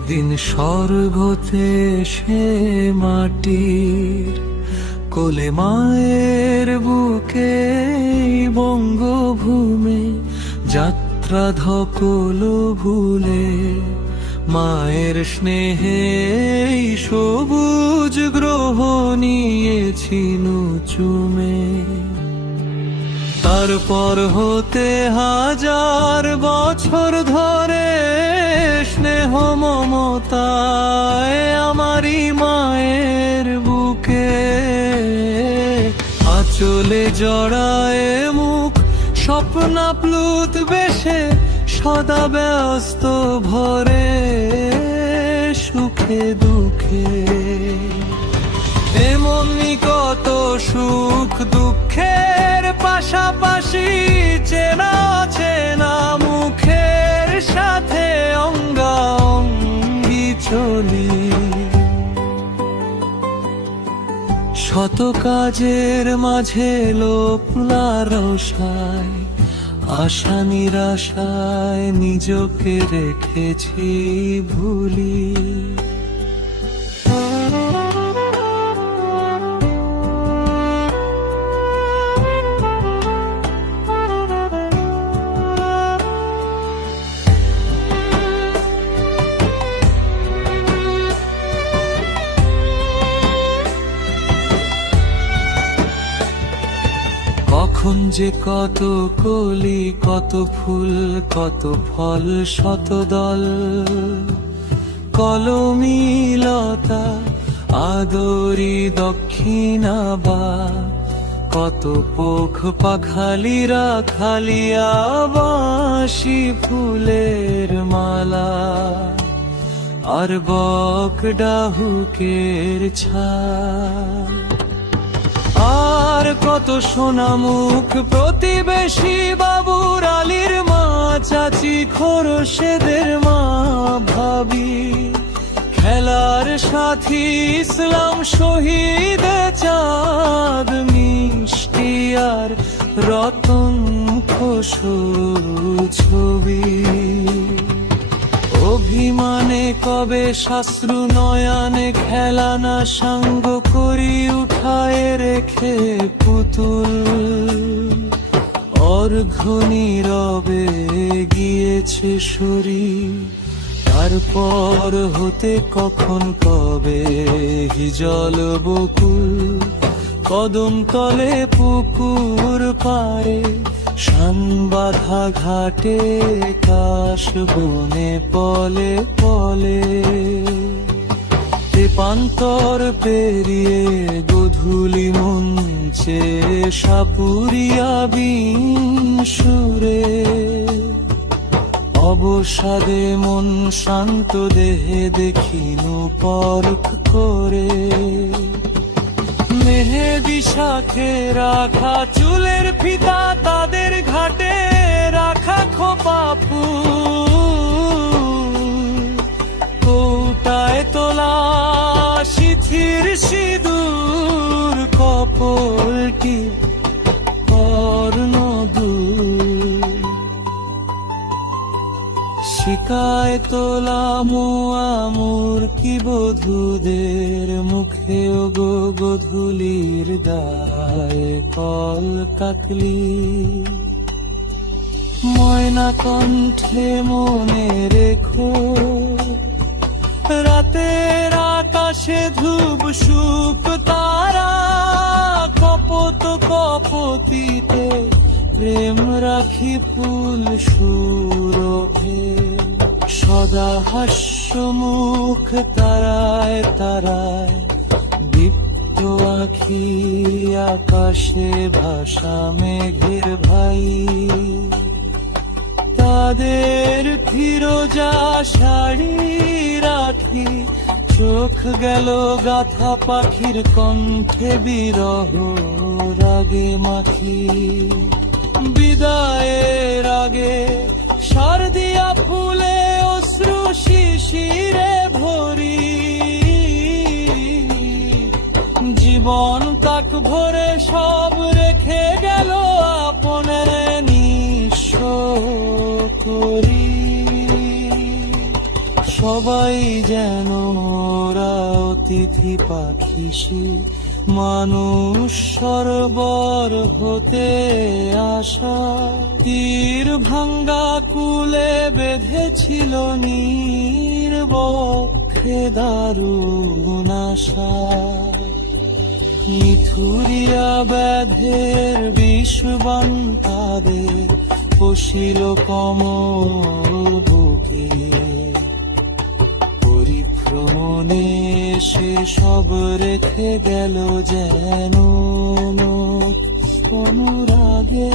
একদিন স্বর্গতে সে মাটির কোলে মায়ের বুকে বঙ্গভূমে, যাত্রা ধকল ভুলে মায়ের স্নেহে সবুজ গ্রহ নিয়েছিল চুমে তারপর হতে হাজার বছর ধরে মমতায় আমারই মায়ের বুকে। আচলে জড়ায় মুখ স্বপ্নাপ্লুত বেশে সদা ব্যস্ত ভরে সুখে দুঃখে। এমনি কত সুখ দুঃখের পাশাপাশি চেনা চেনা মুখের চলি। শত কাজের মাঝে লোপলারসায় আশা নিরাশায় নিজকে রেখেছি ভুলি। কখন যে কত কলি, কত ফুল, কত ফল, শত দল। কলমিলতা, আদরি দক্ষিণা বা, কত পোখ পাখালিরা খালিয়া বাসি ফুলের মালা। আর বক ডাহুকের ছা আর কত সোনামুখ প্রতিবেশী বাবুর আলীর মা, চাচি খোরশেদের মা, ভাবি। খেলার সাথী ইসলাম শহীদ চাঁদ, মিষ্টি আর রতন খসরু ছবি। অভিমানে কবে শাস্ত্রু নয়নে খেলানা সাঙ্গ করি উঠায় রেখে পুতুল? অর্ঘনি রবে গিয়েছে শরীর। তারপর হতে কখন কবে হিজল বকুল? কদম তলে পুকুর পারে শানবাধা ঘাটে কাশ বনে পলে পলে। তেপান্তর পেরিয়ে গধুলি মঞ্চে সাপুরিয়া বিন সুরে। অবসাদে মন শান্ত দেহে দেখিনু পরখ করে। মেহেদি শাখে রাখা চুলের ফিতা তাদের ঘাটে রাখা খোপা ফুল। শিকায় তোলা মুয়ামুর কি বধূদের মুখে গো গধুলির গায়ে কল কাকলি। ময়না কণ্ঠে মনে রেখো, রাতের আকাশে ধূপ সুখ তারা, কপত কপতিতে প্রেম রাখি ফুল সুরভে সদা হাস্য মুখ তারায় তারায় দীপ্ত আখি আকাশে ভাষা মেঘের ভাই। তাদের ফিরোজা শাড়ি রাখি, চোখ গেল গাথা পাখির কণ্ঠে বিরহ রাগে মাখি। বিদায়ের আগে সারদিয়া ফুলে অশ্রু শিশিরে ভরি। জীবন তাক ভরে সব রেখে গেল আপনের নিঃস্ব করি সবাই যেন অতিথি পাখি মানুষ সরবর হতে আসা, তীর ভাঙ্গা কুলে বেঁধেছিল নির্বক্ষে দারুণ আশা। মিথুরিয়া ব্যাধের বিষবান তাদের পশিল কমল বুকে। পরিভ্রমণে সে সব রেখে গেল যেন অনুরাগে।